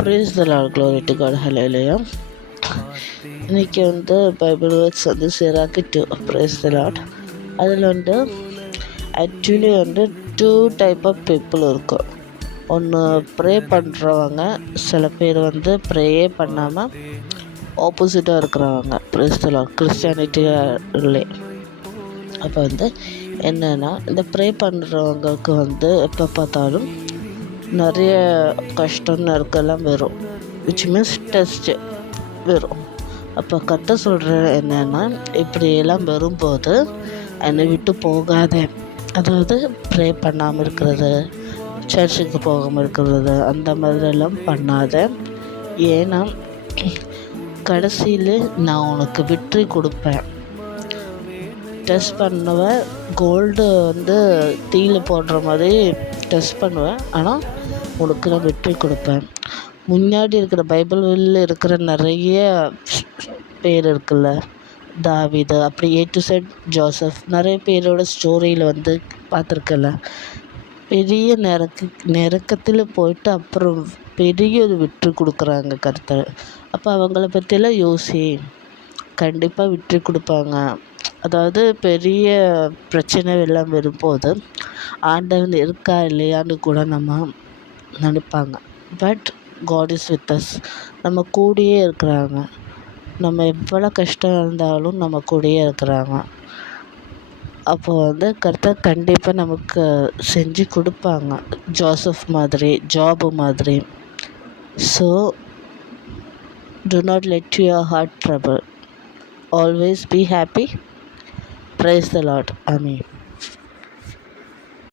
Praise the Lord, glory to God, hallelujah. இன்றைக்கி Bible words சிராக்கு 2 praise the Lord. அதில் actually 2 type of people இருக்கும். ஒன்று pray பண்ணுறவங்க, சில பேர் ப்ரேயே பண்ணாமல் ஆப்போசிட்டாக இருக்கிறவங்க. praise the Lord, கிறிஸ்டியானிட்டியிலே. அப்போ என்னென்னா, இந்த ப்ரே பண்ணுறவங்களுக்கு எப்போ பார்த்தாலும் நிறைய கஷ்டம் நெருக்கெல்லாம் வரும், விச் மீன்ஸ் டெஸ்ட்டு வரும். அப்போ கர்த்தர் சொல்கிற என்னென்னா, இப்படியெல்லாம் வரும்போது என்னை விட்டு போகாத, அதாவது ப்ரே பண்ணாமல் இருக்கிறது, சர்ச்சுக்கு போகாமல் இருக்கிறது, அந்த மாதிரியெல்லாம் பண்ணாத. ஏன்னா கடைசியில் நான் உனக்கு வெற்றி கொடுப்பேன். டெஸ்ட் பண்ணுவேன், கோல்டு தீயில போடுற மாதிரி டெஸ்ட் பண்ணுவேன், ஆனால் உனக்கு நான் வெற்றி கொடுப்பேன். முன்னாடி இருக்கிற பைபிளில் இருக்கிற நிறைய பேர் இருக்குல்ல, தாவீது, அப்படி A to Z ஜோசப், நிறைய பேரோட ஸ்டோரியில் பார்த்துருக்கல, பெரிய நெருக்கத்தில் போயிட்டு அப்புறம் பெரிய ஒரு வெற்றி கொடுக்குறாங்க கர்த்தர். அப்போ அவங்கள பற்றியெல்லாம் யோசி, கண்டிப்பாக வெற்றி கொடுப்பாங்க. அதாவது பெரிய பிரச்சனை எல்லாம் வரும்போது ஆண்டவன் இருக்கா இல்லையான்னு கூட நம்ம நினைப்பாங்க. But God is with us, நம்ம கூடயே இருக்கிறாங்க. நம்ம எவ்வளோ கஷ்டம் இருந்தாலும் நம்ம கூடயே இருக்கிறாங்க. அப்போது கர்த்தர் கண்டிப்பாக நமக்கு செஞ்சு கொடுப்பாங்க, ஜோசப் மாதிரி, ஜாபு மாதிரி. So do not let your heart trouble. Always be happy. Praise the Lord. Amen.